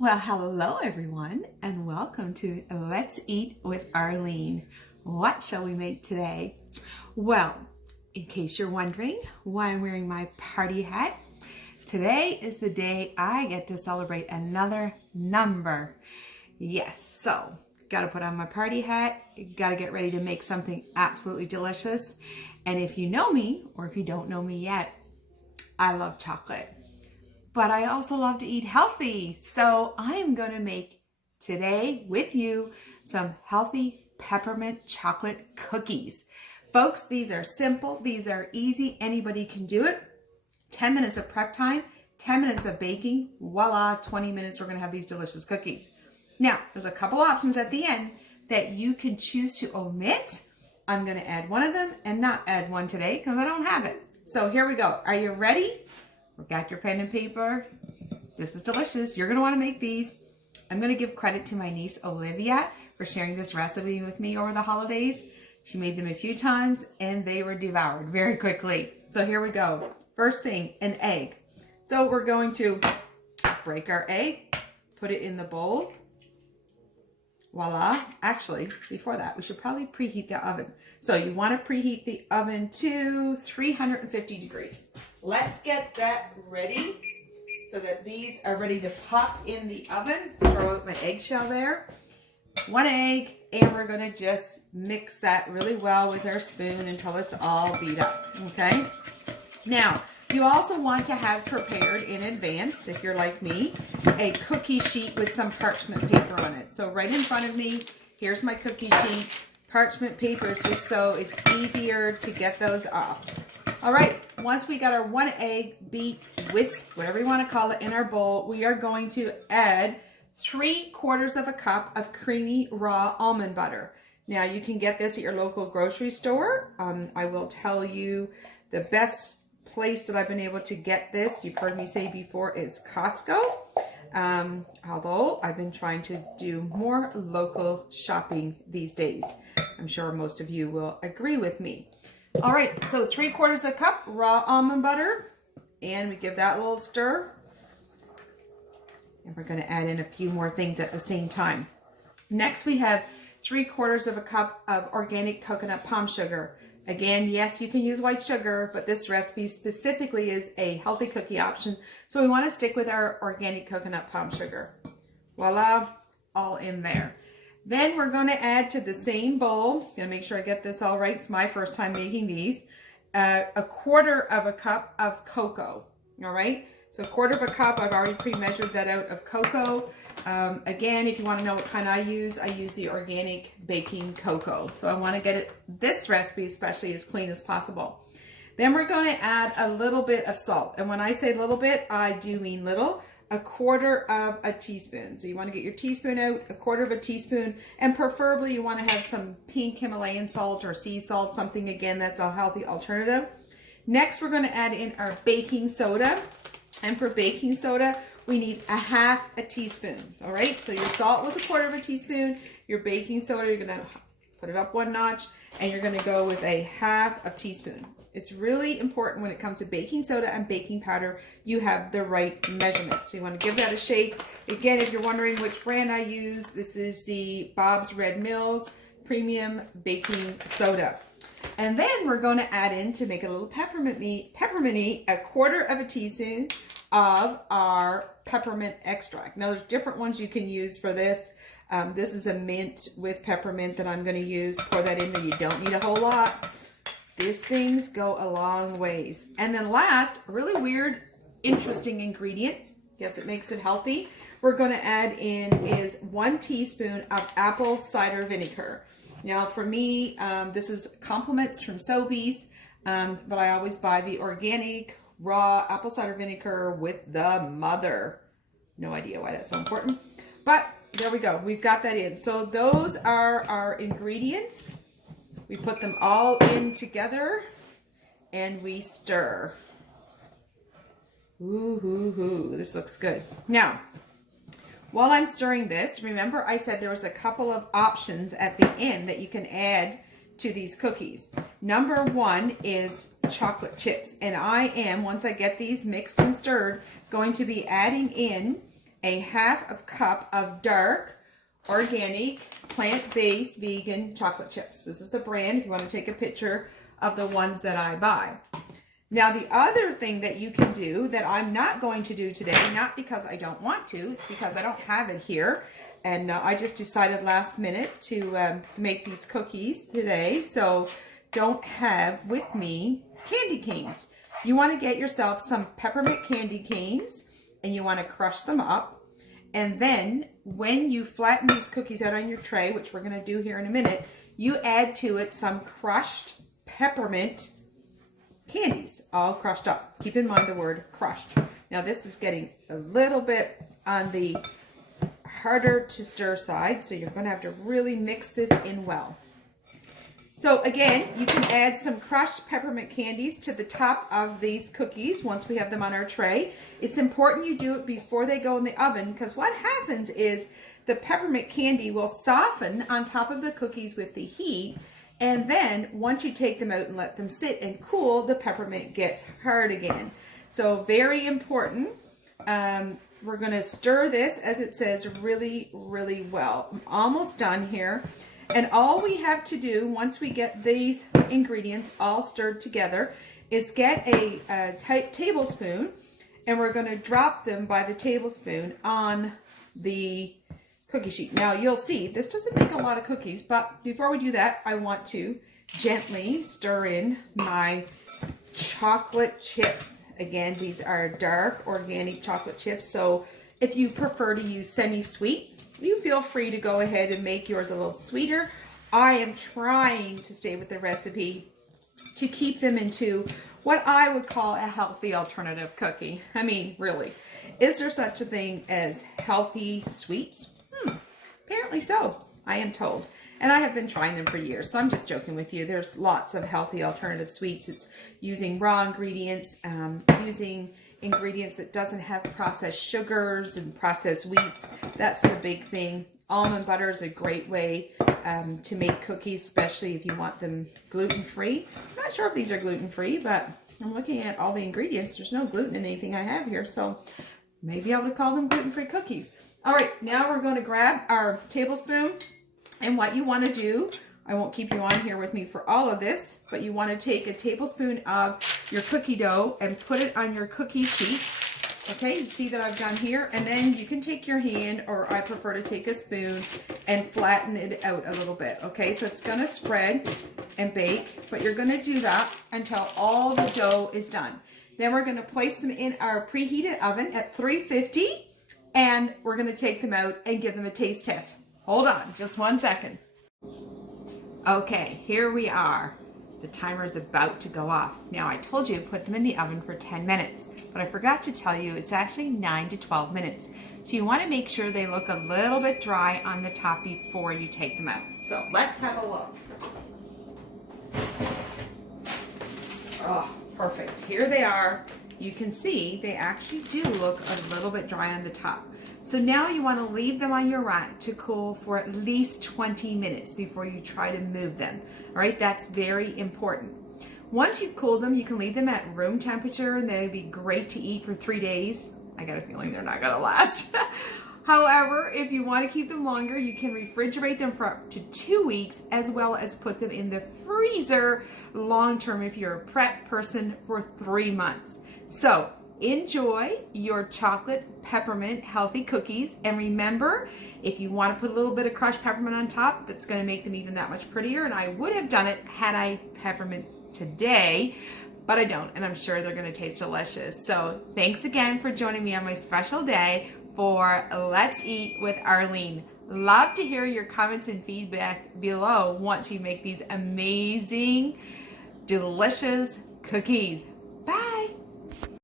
Well, hello everyone, and welcome to Let's Eat with Arlene. What shall we make today? Well, in case you're wondering why I'm wearing my party hat, today is the day I get to celebrate another number. Yes, so gotta put on my party hat, gotta get ready to make something absolutely delicious. And if you know me, or if you don't know me yet, I love chocolate. But I also love to eat healthy. So I am going to make today with you some healthy peppermint chocolate cookies. Folks, these are simple. These are easy. Anybody can do it. 10 minutes of prep time, 10 minutes of baking. Voila, 20 minutes, we're going to have these delicious cookies. Now, there's a couple options at the end that you can choose to omit. I'm going to add one of them and not add one today because I don't have it. So here we go. Are you ready? We've got your pen and paper. This is delicious. You're going to want to make these. I'm going to give credit to my niece Olivia for sharing this recipe with me over the holidays. She made them a few times and they were devoured very quickly. So here we go. First thing, an egg. So we're going to break our egg, put it in the bowl. Voila. Actually, before that, we should probably preheat the oven. So you want to preheat the oven to 350 degrees. Let's get that ready so that these are ready to pop in the oven. Throw out my eggshell there. One egg, and we're going to just mix that really well with our spoon until it's all beat up, okay? Now, you also want to have prepared in advance, if you're like me, a cookie sheet with some parchment paper on it. So right in front of me, here's my cookie sheet. Parchment paper is just so it's easier to get those off. All right, once we got our one egg, beat, whisk, whatever you want to call it, in our bowl, we are going to add 3/4 of a cup of creamy raw almond butter. Now, you can get this at your local grocery store. I will tell you the best place that I've been able to get this, you've heard me say before, is Costco. Although I've been trying to do more local shopping these days. I'm sure most of you will agree with me. All right, so 3/4 of a cup raw almond butter, and we give that a little stir. And we're going to add in a few more things at the same time. Next, we have 3/4 of a cup of organic coconut palm sugar. Again, yes, you can use white sugar, but this recipe specifically is a healthy cookie option. So we want to stick with our organic coconut palm sugar. Voila, all in there. Then we're going to add to the same bowl, going to make sure I get this all right. It's my first time making these. 1/4 of a cup of cocoa. All right. So 1/4 of a cup, I've already pre-measured that out of cocoa. Again, if you want to know what kind I use the organic baking cocoa. So I want to get it, this recipe especially, as clean as possible. Then we're going to add a little bit of salt. And when I say little bit, I do mean little. 1/4 of a teaspoon. So you want to get your teaspoon out, 1/4 of a teaspoon, and preferably you want to have some pink Himalayan salt or sea salt, something again that's a healthy alternative. Next, we're going to add in our baking soda. And for baking soda, we need 1/2 a teaspoon. All right, so your salt was 1/4 of a teaspoon. Your baking soda, you're going to put it up one notch, and you're going to go with 1/2 a teaspoon. It's really important when it comes to baking soda and baking powder, you have the right measurement. So you want to give that a shake. Again, if you're wondering which brand I use, this is the Bob's Red Mills Premium Baking Soda. And then we're going to add in, to make it a little pepperminty, 1/4 of a teaspoon of our peppermint extract. Now, there's different ones you can use for this. This is a mint with peppermint that I'm going to use. Pour that in there. You don't need a whole lot. These things go a long ways. And then last, a really weird, interesting ingredient. Yes, it makes it healthy. We're going to add in is 1 teaspoon of apple cider vinegar. Now, for me, this is compliments from Sobeys, but I always buy the organic raw apple cider vinegar with the mother. No idea why that's so important, but there we go. We've got that in. So those are our ingredients. We put them all in together and we stir. Ooh, this looks good. Now, while I'm stirring this, remember I said there was a couple of options at the end that you can add to these cookies. Number 1 is chocolate chips. And I am, once I get these mixed and stirred, going to be adding in a half a cup of dark, organic, plant-based, vegan chocolate chips. This is the brand if you want to take a picture of the ones that I buy. Now, the other thing that you can do that I'm not going to do today, not because I don't want to, it's because I don't have it here. And I just decided last minute to make these cookies today. So don't have with me candy canes. You want to get yourself some peppermint candy canes and you want to crush them up. And then when you flatten these cookies out on your tray, which we're going to do here in a minute, you add to it some crushed peppermint candies, all crushed up. Keep in mind the word crushed. Now this is getting a little bit on the harder to stir side, so you're going to have to really mix this in well. So again, you can add some crushed peppermint candies to the top of these cookies once we have them on our tray. It's important you do it before they go in the oven, because what happens is the peppermint candy will soften on top of the cookies with the heat, and then once you take them out and let them sit and cool, the peppermint gets hard again. So very important. We're going to stir this, as it says, really, really well. I'm almost done here. And all we have to do once we get these ingredients all stirred together is get a tablespoon, and we're going to drop them by the tablespoon on the cookie sheet. Now you'll see this doesn't make a lot of cookies, but before we do that, I want to gently stir in my chocolate chips. Again, these are dark organic chocolate chips, so if you prefer to use semi-sweet, you feel free to go ahead and make yours a little sweeter. I am trying to stay with the recipe to keep them into what I would call a healthy alternative cookie. I mean, really, is there such a thing as healthy sweets? Apparently so, I am told. And I have been trying them for years, so I'm just joking with you. There's lots of healthy alternative sweets. It's using raw ingredients, using ingredients that doesn't have processed sugars and processed wheats. That's the big thing. Almond butter is a great way to make cookies, especially if you want them gluten-free. I'm not sure if these are gluten-free, but I'm looking at all the ingredients. There's no gluten in anything I have here, so maybe I would call them gluten-free cookies. All right, now we're going to grab our tablespoon. And what you want to do, I won't keep you on here with me for all of this, but you want to take a tablespoon of your cookie dough and put it on your cookie sheet. Okay, you see that I've done here, and then you can take your hand, or I prefer to take a spoon and flatten it out a little bit. Okay, so it's going to spread and bake, but you're going to do that until all the dough is done. Then we're going to place them in our preheated oven at 350, and we're going to take them out and give them a taste test. Hold on, just 1 second. Okay, here we are. The timer is about to go off. Now, I told you to put them in the oven for 10 minutes, but I forgot to tell you it's actually 9 to 12 minutes. So you want to make sure they look a little bit dry on the top before you take them out. So let's have a look. Oh, perfect. Here they are. You can see they actually do look a little bit dry on the top. So now you want to leave them on your rack to cool for at least 20 minutes before you try to move them. All right, that's very important. Once you've cooled them, you can leave them at room temperature, and they'll be great to eat for 3 days. I got a feeling they're not gonna last. However, if you want to keep them longer, you can refrigerate them for up to 2 weeks, as well as put them in the freezer long-term if you're a prep person for 3 months. So enjoy your chocolate peppermint healthy cookies, and remember, if you want to put a little bit of crushed peppermint on top, that's going to make them even that much prettier. And I would have done it had I peppermint today, but I don't, and I'm sure they're going to taste delicious. So thanks again for joining me on my special day for Let's Eat with Arlene. Love to hear your comments and feedback below once you make these amazing, delicious cookies.